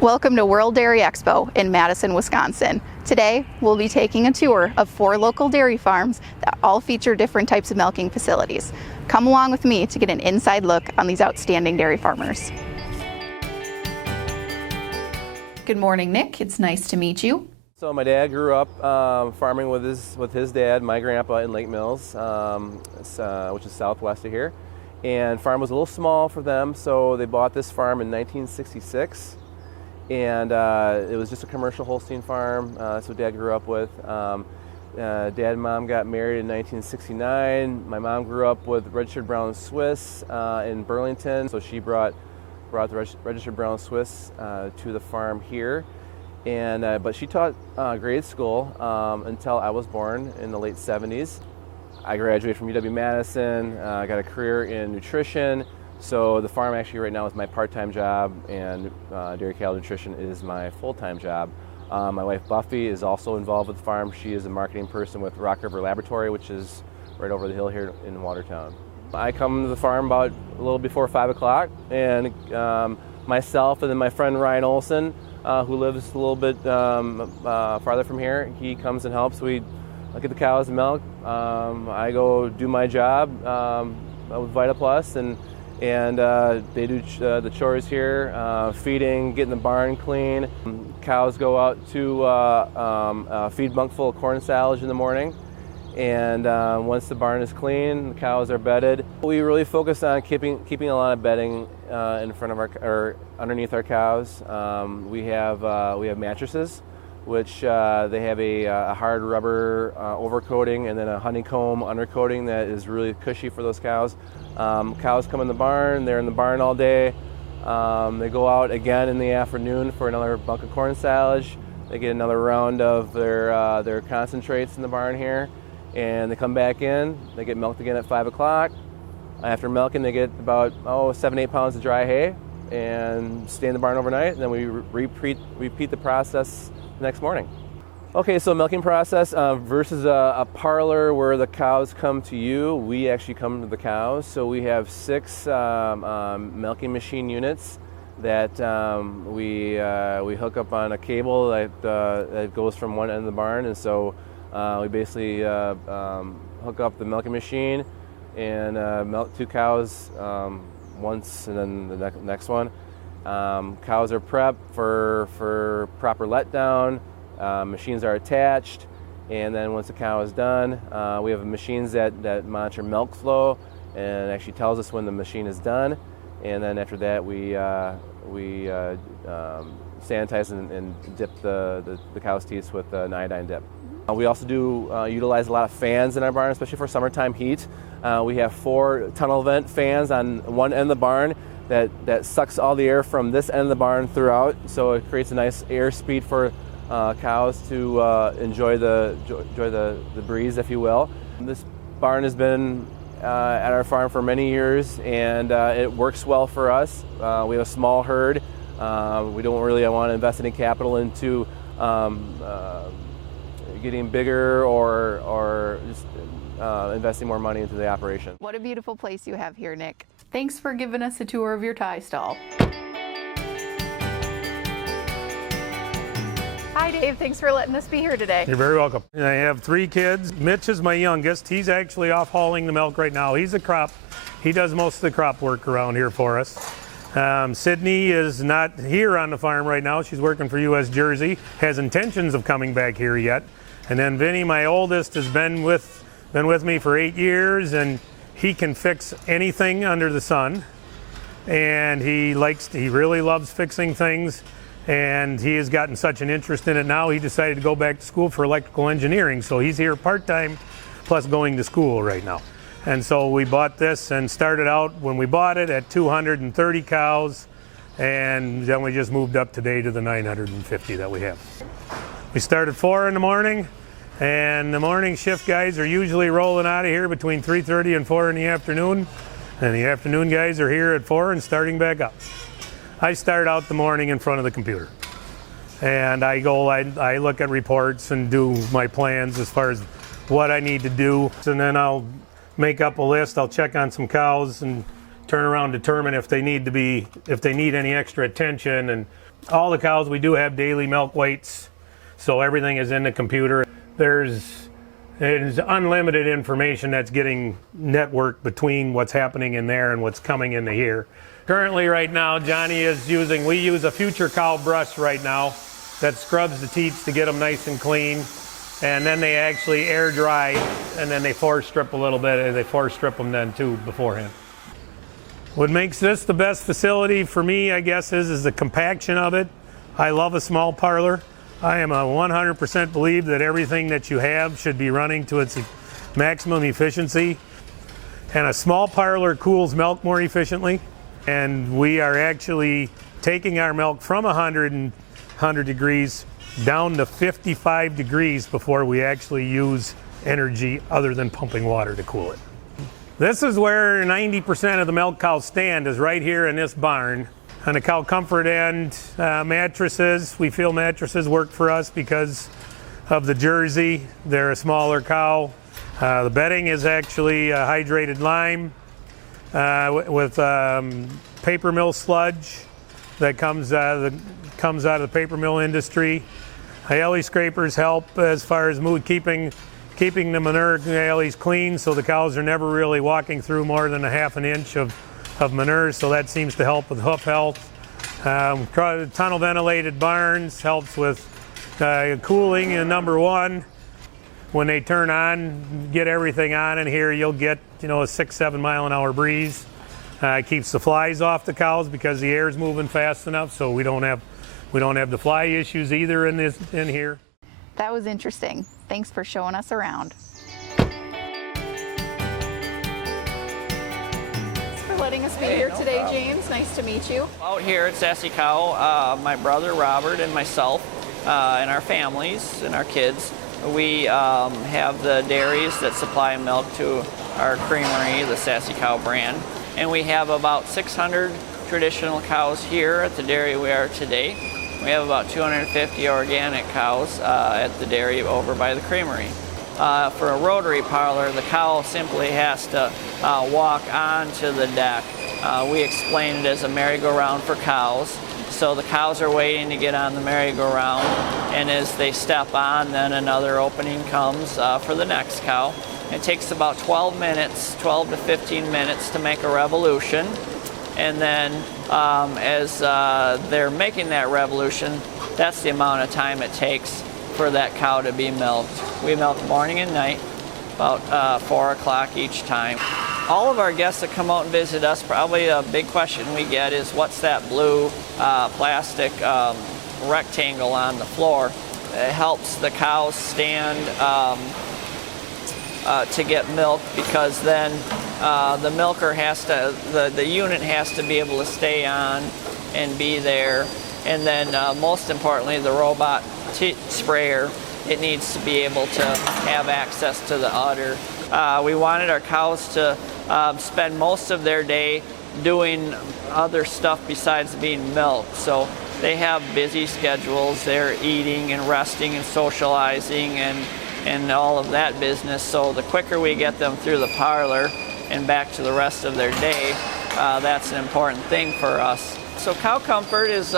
Welcome to World Dairy Expo in Madison, Wisconsin. Today, we'll be taking a tour of 4 local dairy farms that all feature different types of milking facilities. Come along with me to get an inside look on these outstanding dairy farmers. Good morning, Nick. It's nice to meet you. So my dad grew up farming with his dad, my grandpa, in Lake Mills, which is southwest of here. And farm was a little small for them, so they bought this farm in 1966. And it was just a commercial Holstein farm. That's what Dad grew up with. Dad and Mom got married in 1969. My mom grew up with registered Brown Swiss in Burlington, so she brought the registered Brown Swiss to the farm here. And but she taught grade school until I was born in the late 70s. I graduated from UW-Madison. I got a career in nutrition. So the farm actually right now is my part-time job, and dairy cattle nutrition is my full-time job. My wife Buffy is also involved with the farm. She is a marketing person with Rock River Laboratory, which is right over the hill here in Watertown. I come to the farm about a little before 5 o'clock, and myself and then my friend Ryan Olson, who lives a little bit farther from here, he comes and helps. We get the cows milk. I go do my job with Vita Plus, and they do the chores here, feeding, getting the barn clean. Cows go out to a feed bunk full of corn silage in the morning, and once the barn is clean, the cows are bedded. We really focus on keeping a lot of bedding in front of or underneath our cows. We have mattresses, which they have a hard rubber overcoating and then a honeycomb undercoating that is really cushy for those cows. Cows come in the barn, they're in the barn all day. They go out again in the afternoon for another bunk of corn silage. They get another round of their concentrates in the barn here, and they come back in. They get milked again at 5 o'clock. After milking, they get about 7-8 pounds of dry hay and stay in the barn overnight, and then we repeat the process the next morning. Okay, so milking process versus a parlor where the cows come to you, we actually come to the cows. So we have 6 milking machine units that we hook up on a cable that goes from one end of the barn, and so we basically hook up the milking machine and milk 2 cows once, and then the next one. Cows are prepped for proper letdown. Machines are attached, and then once the cow is done, we have machines that monitor milk flow and actually tells us when the machine is done. And then after that, we sanitize and dip the cow's teats with an iodine dip. We also do utilize a lot of fans in our barn, especially for summertime heat. We have 4 tunnel vent fans on one end of the barn that sucks all the air from this end of the barn throughout, so it creates a nice air speed for cows to enjoy the breeze, if you will. This barn has been at our farm for many years, and it works well for us. We have a small herd. We don't really want to invest any capital into getting bigger or just investing more money into the operation. What a beautiful place you have here, Nick. Thanks for giving us a tour of your tie stall. Hi, Dave. Thanks for letting us be here today. You're very welcome. I have 3 kids. Mitch is my youngest. He's actually off hauling the milk right now. He's a crop. He does most of the crop work around here for us. Sydney is not here on the farm right now. She's working for U.S. Jersey. Has intentions of coming back here yet. And then Vinny, my oldest, has been with me for 8 years, and he can fix anything under the sun. And he really loves fixing things. And he has gotten such an interest in it now, he decided to go back to school for electrical engineering. So he's here part-time plus going to school right now. And so we bought this and started out when we bought it at 230 cows, and then we just moved up today to the 950 that we have. We start at 4 in the morning, and the morning shift guys are usually rolling out of here between 3:30 and 4 in the afternoon, and the afternoon guys are here at 4 and starting back up. I start out the morning in front of the computer, and I look at reports and do my plans as far as what I need to do, and then I'll make up a list. I'll check on some cows and turn around, determine if they need any extra attention. And all the cows, we do have daily milk weights, so everything is in the computer. There's unlimited information that's getting networked between what's happening in there and what's coming into here. Currently right now, we use a future cow brush right now that scrubs the teats to get them nice and clean. And then they actually air dry, and then they force strip a little bit, and they force strip them then too beforehand. What makes this the best facility for me, I guess, is the compaction of it. I love a small parlor. I am a 100% believe that everything that you have should be running to its maximum efficiency. And a small parlor cools milk more efficiently. And we are actually taking our milk from 100 degrees down to 55 degrees before we actually use energy other than pumping water to cool it. This is where 90% of the milk cows stand, is right here in this barn. On the cow comfort end, mattresses, we feel mattresses work for us because of the Jersey. They're a smaller cow. The bedding is actually hydrated lime with paper mill sludge that comes out of the paper mill industry. Alley scrapers help as far as keeping the manure alleys clean, so the cows are never really walking through more than a half an inch of manure, so that seems to help with hoof health. Tunnel ventilated barns helps with cooling, and number one, when they turn on, get everything on in here, you'll get a 6-7 mile an hour breeze. Keeps the flies off the cows because the air's moving fast enough, so we don't have the fly issues either in here. That was interesting. Thanks for showing us around. Thanks for letting us be here today, problem. James. Nice to meet you. Out here at Sassy Cow, my brother Robert and myself and our families and our kids, we have the dairies that supply milk to our creamery, the Sassy Cow brand. And we have about 600 traditional cows here at the dairy we are today. We have about 250 organic cows at the dairy over by the creamery. For a rotary parlor, the cow simply has to walk onto the deck. We explain it as a merry-go-round for cows. So the cows are waiting to get on the merry-go-round, and as they step on, then another opening comes for the next cow. It takes about 12 to 15 minutes to make a revolution. And then as they're making that revolution, that's the amount of time it takes for that cow to be milked. We milk morning and night, about 4 o'clock each time. All of our guests that come out and visit us, probably a big question we get is, what's that blue plastic rectangle on the floor? It helps the cows stand to get milk, because then the milker has to, the unit has to be able to stay on and be there. And then most importantly, the robot sprayer, it needs to be able to have access to the udder. We wanted our cows to spend most of their day doing other stuff besides being milked. So they have busy schedules. They're eating and resting and socializing and all of that business. So the quicker we get them through the parlor and back to the rest of their day, that's an important thing for us. So cow comfort is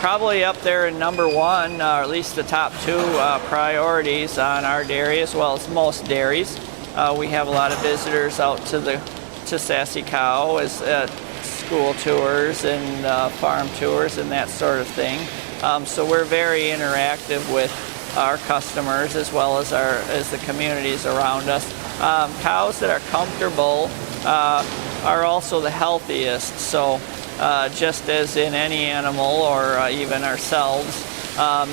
probably up there in number one, or at least the top two priorities on our dairy, as well as most dairies. We have a lot of visitors out to Sassy Cow as school tours and farm tours and that sort of thing. So we're very interactive with our customers as well as the communities around us. Cows that are comfortable are also the healthiest. So just as in any animal or even ourselves,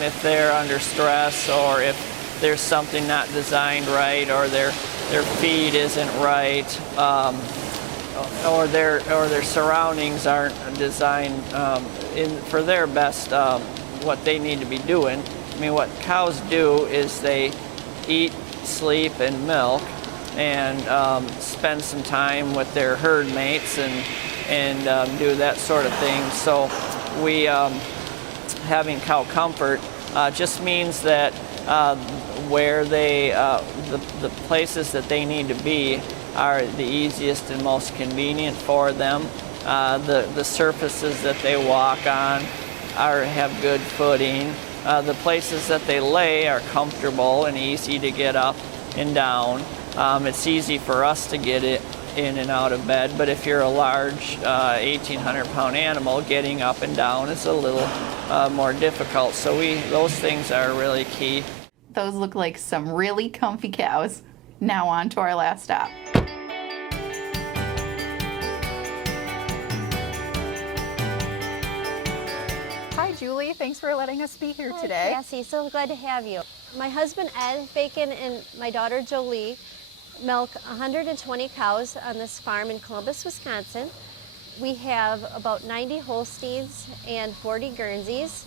if they're under stress or if there's something not designed right or their feed isn't right, or their surroundings aren't designed for their best, what they need to be doing. I mean, what cows do is they eat, sleep, and milk, and spend some time with their herd mates and do that sort of thing. So we having cow comfort just means that where they the places that they need to be are the easiest and most convenient for them. The surfaces that they walk on have good footing. The places that they lay are comfortable and easy to get up and down. It's easy for us to get it in and out of bed, but if you're a large 1,800-pound animal, getting up and down is a little more difficult. So those things are really key. Those look like some really comfy cows. Now on to our last stop. Hi Julie, thanks for letting us be here today. Cassie, so glad to have you. My husband Ed Bacon and my daughter Jolie milk 120 cows on this farm in Columbus, Wisconsin. We have about 90 Holsteins and 40 Guernseys.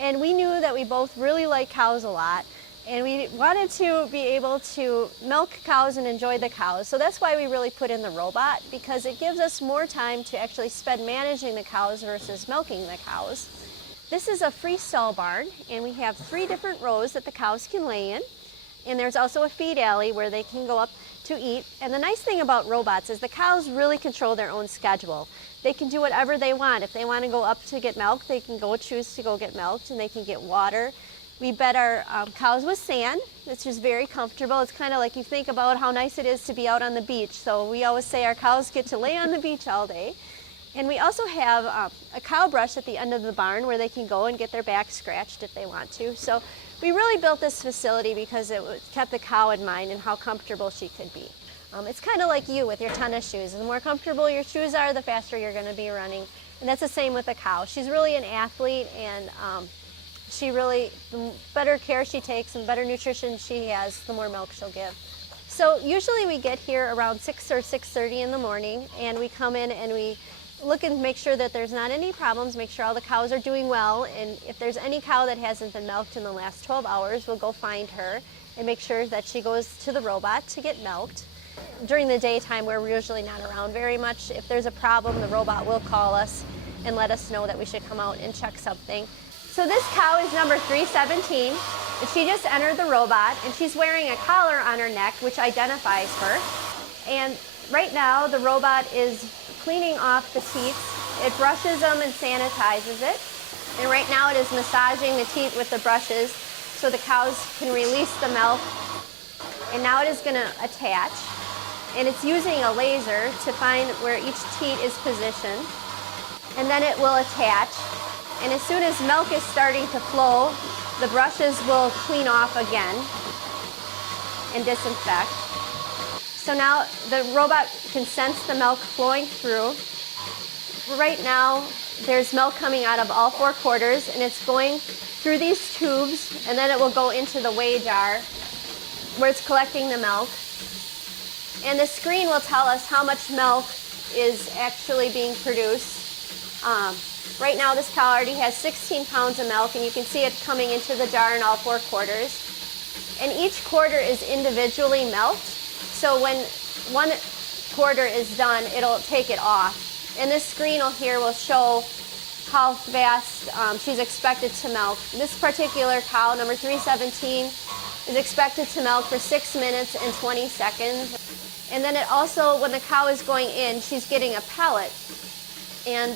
And we knew that we both really like cows a lot. And we wanted to be able to milk cows and enjoy the cows. So that's why we really put in the robot, because it gives us more time to actually spend managing the cows versus milking the cows. This is a freestall barn, and we have 3 different rows that the cows can lay in. And there's also a feed alley where they can go up to eat. And the nice thing about robots is the cows really control their own schedule. They can do whatever they want. If they want to go up to get milk, they can choose to go get milked, and they can get water. We bed our cows with sand, which is very comfortable. It's kind of like you think about how nice it is to be out on the beach. So we always say our cows get to lay on the beach all day. And we also have a cow brush at the end of the barn where they can go and get their back scratched if they want to. So we really built this facility because it kept the cow in mind and how comfortable she could be. It's kind of like you with your tennis shoes. The more comfortable your shoes are, the faster you're going to be running. And that's the same with the cow. She's really an athlete, and the better care she takes and better nutrition she has, the more milk she'll give. So usually we get here around 6 or 6:30 in the morning, and we come in and we look and make sure that there's not any problems, make sure all the cows are doing well, and if there's any cow that hasn't been milked in the last 12 hours, we'll go find her and make sure that she goes to the robot to get milked. During the daytime, we're usually not around very much. If there's a problem, the robot will call us and let us know that we should come out and check something. So this cow is number 317, and she just entered the robot, and she's wearing a collar on her neck, which identifies her. And right now, the robot is cleaning off the teats. It brushes them and sanitizes it. And right now, it is massaging the teat with the brushes so the cows can release the milk. And now it is going to attach. And it's using a laser to find where each teat is positioned. And then it will attach. And as soon as milk is starting to flow, the brushes will clean off again and disinfect. So now the robot can sense the milk flowing through. Right now, there's milk coming out of all 4 quarters, and it's going through these tubes, and then it will go into the weigh jar where it's collecting the milk. And the screen will tell us how much milk is actually being produced. Right now, this cow already has 16 pounds of milk, and you can see it coming into the jar in all 4 quarters. And each quarter is individually milked, so when 1 quarter is done, it'll take it off. And this screen here will show how fast she's expected to milk. This particular cow, number 317, is expected to milk for 6 minutes and 20 seconds. And then it also, when the cow is going in, she's getting a pellet. And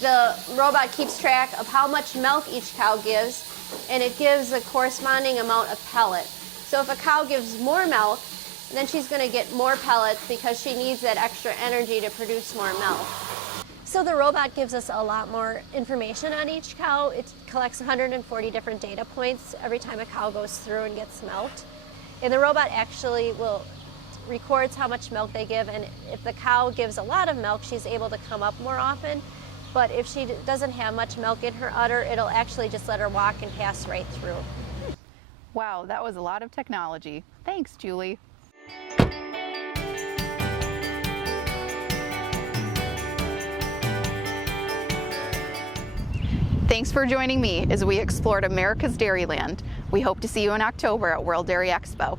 the robot keeps track of how much milk each cow gives, and it gives a corresponding amount of pellet. So if a cow gives more milk, then she's going to get more pellets because she needs that extra energy to produce more milk. So the robot gives us a lot more information on each cow. It collects 140 different data points every time a cow goes through and gets milked. And the robot actually records how much milk they give, and if the cow gives a lot of milk, she's able to come up more often. But if she doesn't have much milk in her udder, it'll actually just let her walk and pass right through. Wow, that was a lot of technology. Thanks, Julie. Thanks for joining me as we explored America's Dairyland. We hope to see you in October at World Dairy Expo.